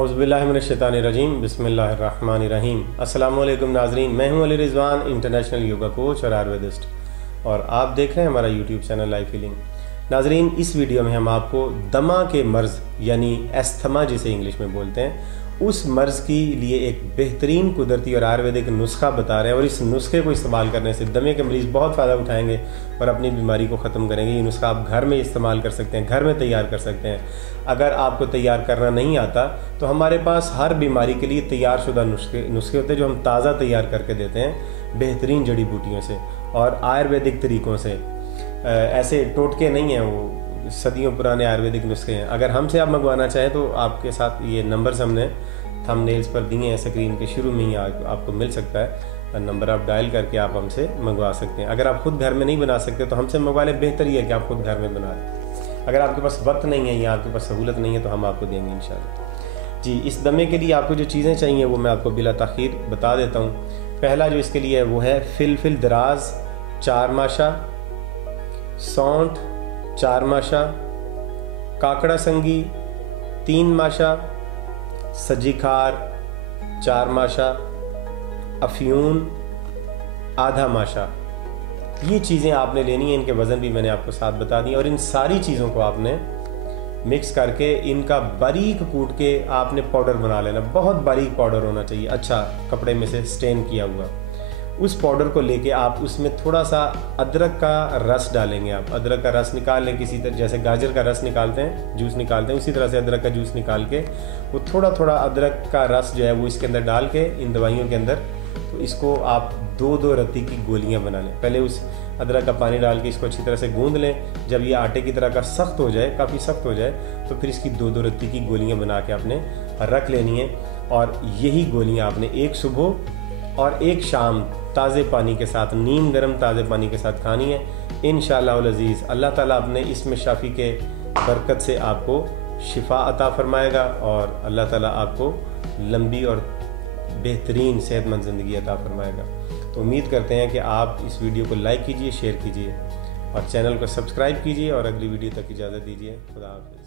औज़ुबिल्लाहिमिनश्शैतानिर्रजीम बिस्मिल्लाहिर्रहमानिर्रहीम। अस्सलामुअलैकुम नाज़रीन, मैं हूं Ali Rizwan, international yoga coach और आयुर्वेदिस्ट, और आप देख रहे हैं हमारा यूट्यूब चैनल लाइफ हीलिंग। नाज़रीन, इस वीडियो में हम आपको दमा के मर्ज़ यानी एस्थमा जिसे इंग्लिश में बोलते हैं, उस मर्ज़ के लिए एक बेहतरीन कुदरती और आयुर्वेदिक नुस्खा बता रहे हैं, और इस नुस्खे को इस्तेमाल करने से दमे के मरीज़ बहुत फ़ायदा उठाएंगे और अपनी बीमारी को ख़त्म करेंगे। ये नुस्खा आप घर में इस्तेमाल कर सकते हैं, घर में तैयार कर सकते हैं। अगर आपको तैयार करना नहीं आता तो हमारे पास हर बीमारी के लिए तैयार शुदा नुस्खे होते हैं जो हम ताज़ा तैयार करके देते हैं बेहतरीन जड़ी बूटियों से और आयुर्वेदिक तरीक़ों से। ऐसे टोटके नहीं हैं, वो सदियों पुराने आयुर्वेदिक नुस्खे हैं। अगर हमसे आप मंगवाना चाहें तो आपके साथ ये नंबर्स हमने थंबनेल्स पर दिए हैं, स्क्रीन के शुरू में ही आपको मिल सकता है। नंबर आप डायल करके आप हमसे मंगवा सकते हैं। अगर आप खुद घर में नहीं बना सकते तो हमसे मंगवा लें, बेहतर ही है कि आप खुद घर में बना लें। अगर आपके पास वक्त नहीं है या आपके पास सहूलत नहीं है तो हम आपको देंगे इंशाल्लाह। जी, इस दमे के लिए आपको जो चीज़ें चाहिए वो मैं आपको बिला ताख़ीर बता देता हूँ। पहला जो इसके लिए है वो है फिल दराज 4 माशा, सौंठ 4 माशा, काकड़ा संगी 3 माशा, सज्जी खार 4 माशा, अफ्यून आधा माशा। ये चीज़ें आपने लेनी है, इनके वज़न भी मैंने आपको साथ बता दी, और इन सारी चीज़ों को आपने मिक्स करके इनका बारीक कूट के आपने पाउडर बना लेना। बहुत बारीक पाउडर होना चाहिए, अच्छा कपड़े में से स्टेन किया हुआ। उस पाउडर को लेके आप उसमें थोड़ा सा अदरक का रस डालेंगे। आप अदरक का रस निकाल लें, किसी तरह जैसे गाजर का रस निकालते हैं, जूस निकालते हैं, उसी तरह से अदरक का जूस निकाल के वो थोड़ा थोड़ा अदरक का रस जो है वो इसके अंदर डाल के इन दवाइयों के अंदर, तो इसको आप 2-2 रत्ती की गोलियां बना लें। पहले उस अदरक का पानी डाल के इसको अच्छी तरह से गूंद लें। जब ये आटे की तरह का सख्त हो जाए, काफ़ी सख्त हो जाए, तो फिर इसकी 2-2 रत्ती की गोलियां बना के आपने रख लेनी है। और यही गोलियां आपने एक सुबह और एक शाम ताज़े पानी के साथ, नीम गर्म ताज़े पानी के साथ खानी है। इंशाअल्लाह अज़ीज़ अल्लाह ताला अपने इसमें शाफ़ी के बरकत से आपको शिफा अता फरमाएगा और अल्लाह ताला आपको लंबी और बेहतरीन सेहतमंद ज़िंदगी अता फरमाएगा। तो उम्मीद करते हैं कि आप इस वीडियो को लाइक कीजिए, शेयर कीजिए और चैनल को सब्सक्राइब कीजिए, और अगली वीडियो तक इजाज़त दीजिए। खुदा हाफ़िज़।